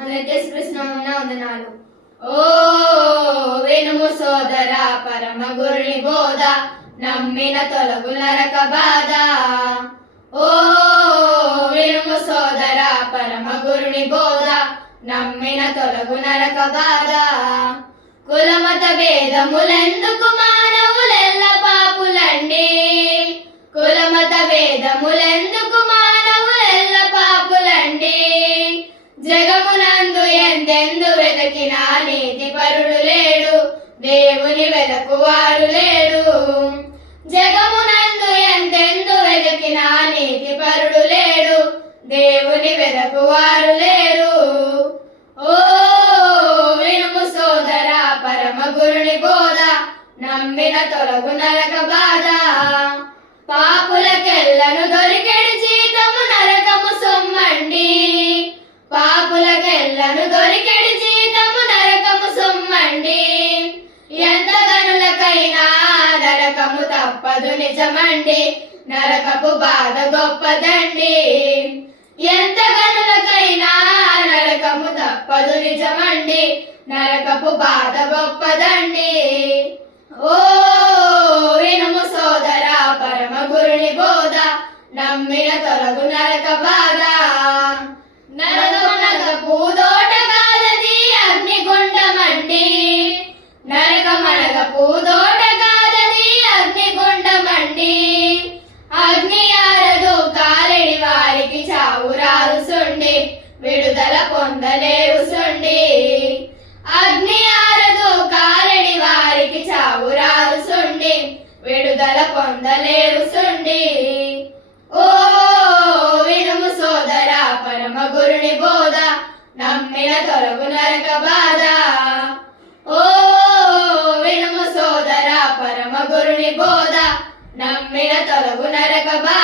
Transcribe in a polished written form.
అందరికీ శ్రీకృష్ణ వందనాలు. ఓ వినుము సోదర పరమ గురుని బోధ, నమ్మిన తొలగు నరక బాధ. ఓ వినుము సోదర పరమ గురుని బోధ, నమ్మిన తొలగు నరక బాధ. కులమత భేదములెందుకు మానవులెల్ల పాపులండి, కులమత భేదములెందుకు మానవులెల్ల పాపులండి. జగమునందు ఎందెందు వెదకినా నీతి పరుడు లేడు, దేవుని వెదకువాడు లేడు. జగమునందు ఎందెందు వెదకినా నీతి పరుడు లేడు, దేవుని వెదకువాడు లేడు. ఓ వినుము సోదర పరమ గురుని బోధ, నమ్మిన తొలగు నరక బాధ. పాపులకెల్లను దొరికెడి జీతము నరకము సొమ్మండి, పాపులకెల్లను దొరికెడి జీతము నరకము సొమ్మండి. ఎంత గనులకైనా నరకము తప్పదు నిజమండి, నరకపు బాధ గొప్పదండి. ఎంత గనులకైనా నరకము తప్పదు నిజమండి, నరకపు బాధ గొప్పదండి. ఓ వినుము సోదర పరమ గురుని బోధ, నమ్మిన తొలగు నరక బాధ. నరకమనగ పూదోట కాదది అగ్నిగుండమండి, నరకమనగ పూదోట కాదది అగ్నిగుండమండి. అగ్ని ఆరదు కాలిడి వారికి చావు రాదు సుండి, విడుదల పొందలేవు సుండి. అగ్ని ఆరదు కాలిడి వారికి చావు రాదు సుండి, విడుదల పొందలేవు సుండి. ఓ వినుము సోదర పరమ గురుని బోధ, నమ్మిన తొలగు నరక బాధ. ఓ వినుము సోదర పరమ గురుని బోధ, నమ్మిన తొలగు నరక బాధ.